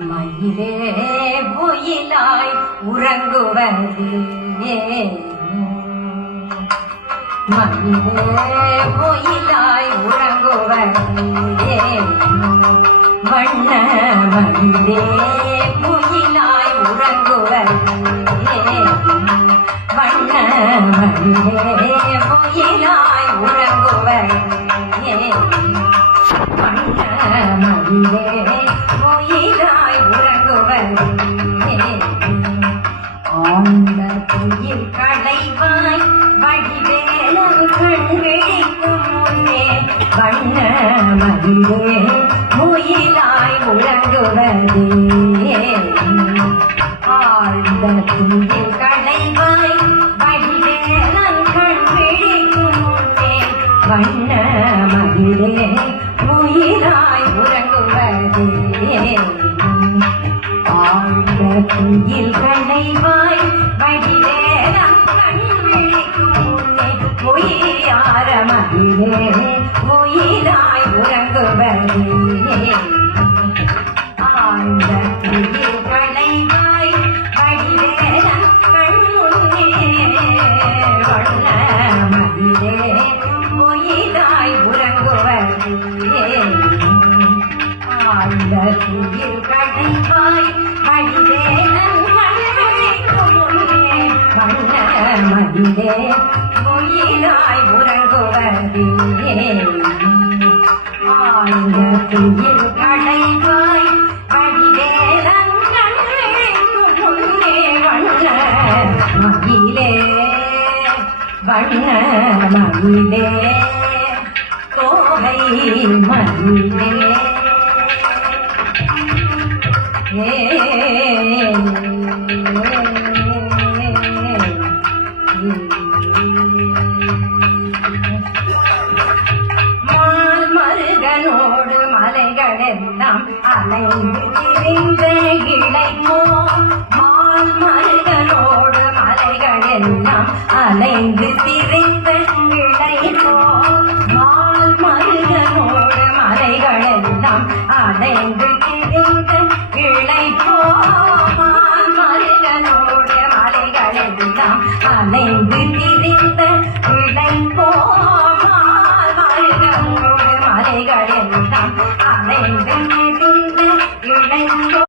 மயிலே பொயிலாய் உறங்குவது மயிலே பொயிலாய் உறங்குவது வண்ண மயிலே பொயிலாய் உறங்குவது வண்ண மயிலே பொயிலாய் உறங்குவது வண்ண மயிலே பொயிலாய் உறங்குவது ஆண்ட பொயில் களைவாய் வடிவேலன் கண் விழிக்கும் முன்னே வண்ண மயிலே பொயிலாய் உறங்குவது ஆழ்ந்த பொயில் களைவாய் வடிவேலன் கண் விழிக்கும் முன்னே வண்ண மயிலே பொயிலாய் உறங்குவது ஆழ்ந்த பொயில் களைவாய் வடிவேலன் கண் விழிக்கும் முன்னே பொய்யார மயிலே பொயிலாய் உறங்குவது ஆழ்ந்த பொயில் களைவாய் வடிவேலன் கண் முன்னே வண்ண மயிலே பொயிலாய் உறங்குவது ஆழ்ந்த பொயில் களைவாய் வடிவேலன் கண் விழிக்கும் முன்னே வண்ண மயிலே பொயிலாய் உறங்குவது ஆழ்ந்த பொயில் களைவாய் வடிவேலன் கண் விழிக்கும் முன்னே வண்ண மயிலே வண்ண மயிலே தோகை மயிலே மால் மருகனோடு மலைகளெல்லாம் அலைந்து திரிந்த இளைமோ மால் மருகனோடு மலைகளெல்லாம் அலைந்து திரிந்த இளைமோ மால் மருகனோடு மலைகளெல்லாம் அலைந்து திரிந்த இளைமோ மால் மருகனோடு மலைகளெல்லாம் அலைந்து